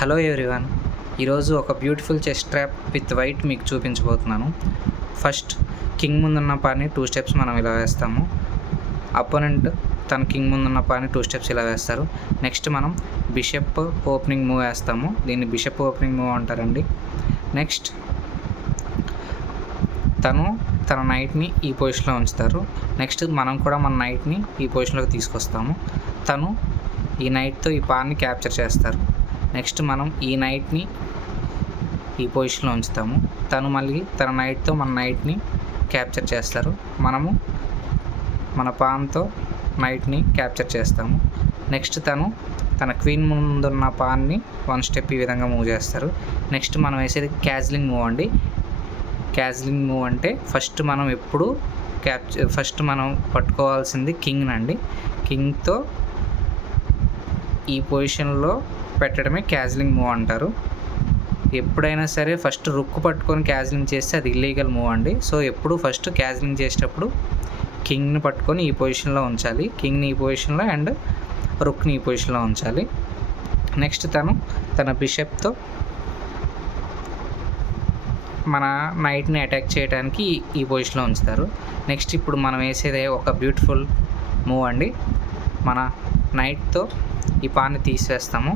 Hello everyone, ఈరోజు ఒక beautiful chess trap with white మీకు చూపించబోతున్నాను. ఫస్ట్ కింగ్ ముందున్న పాని 2 స్టెప్స్ మనం ఇలా వేస్తాము. అపోనెంట్ తన కింగ్ ముందున్న పాని 2 స్టెప్స్ ఇలా వేస్తారు. నెక్స్ట్ మనం బిషప్ ఓపెనింగ్ మూవ్ వేస్తాము. దీన్ని బిషప్ ఓపెనింగ్ మూవ్ అంటారండి. నెక్స్ట్ తన నైట్ని ఈ పొజిషన్లో ఉంచుతారు. నెక్స్ట్ మనం కూడా మన నైట్ని ఈ పొజిషన్లోకి తీసుకొస్తాము. తను ఈ నైట్తో ఈ పాన్ని క్యాప్చర్ చేస్తారు. నెక్స్ట్ మనం ఈ నైట్ని ఈ పొజిషన్లో ఉంచుతాము. తను మళ్ళీ తన నైట్తో మన నైట్ని క్యాప్చర్ చేస్తారు. మనము మన పాన్తో నైట్ని క్యాప్చర్ చేస్తాము. నెక్స్ట్ తన క్వీన్ ముందున్న పాన్ని 1 స్టెప్ ఈ విధంగా మూవ్ చేస్తారు. నెక్స్ట్ మనం వేసేది క్యాజ్లింగ్ మూవ్ అండి. క్యాజ్లింగ్ మూవ్ అంటే ఫస్ట్ మనం పట్టుకోవాల్సింది కింగ్ అండి. కింగ్తో ఈ పొజిషన్లో పెట్టడమే క్యాజ్లింగ్ మూవ్ అంటారు. ఎప్పుడైనా సరే ఫస్ట్ రుక్ పట్టుకొని క్యాజ్లింగ్ చేస్తే అది ఇల్లీగల్ మూవ్ అండి. సో ఎప్పుడు ఫస్ట్ క్యాజ్లింగ్ చేసేటప్పుడు కింగ్ని పట్టుకొని ఈ పొజిషన్లో ఉంచాలి. కింగ్ని ఈ పొజిషన్లో అండ్ రుక్ని ఈ పొజిషన్లో ఉంచాలి. నెక్స్ట్ తన బిషప్తో మన నైట్ని అటాక్ చేయడానికి ఈ పొజిషన్లో ఉంచుతారు. నెక్స్ట్ ఇప్పుడు మనం వేసేదే ఒక బ్యూటిఫుల్ మూవ్ అండి. మన నైట్తో ఈ పాన్ని తీసివేస్తాము.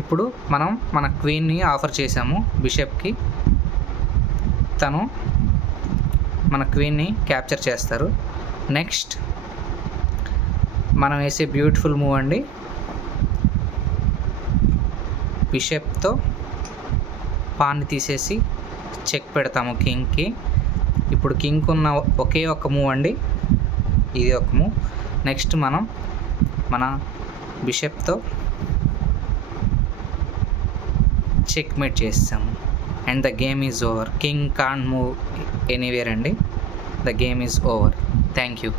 ఇప్పుడు మనం మన క్వీన్ని ఆఫర్ చేసాము బిషప్కి. తను మన క్వీన్ని క్యాప్చర్ చేస్తారు. నెక్స్ట్ మనం వేసే బ్యూటిఫుల్ మూవ్ అండి. బిషప్తో పాన్ని తీసేసి చెక్ పెడతాము కింగ్కి. ఇప్పుడు కింగ్కి ఉన్న ఒకే ఒక మూవ్ అండి, ఇది ఒక మూవ్. నెక్స్ట్ మనం మన బిషప్తో చెక్మేట్ చేస్తాము and the game is over. King can't move anywhere అండి. The game is over. Thank you.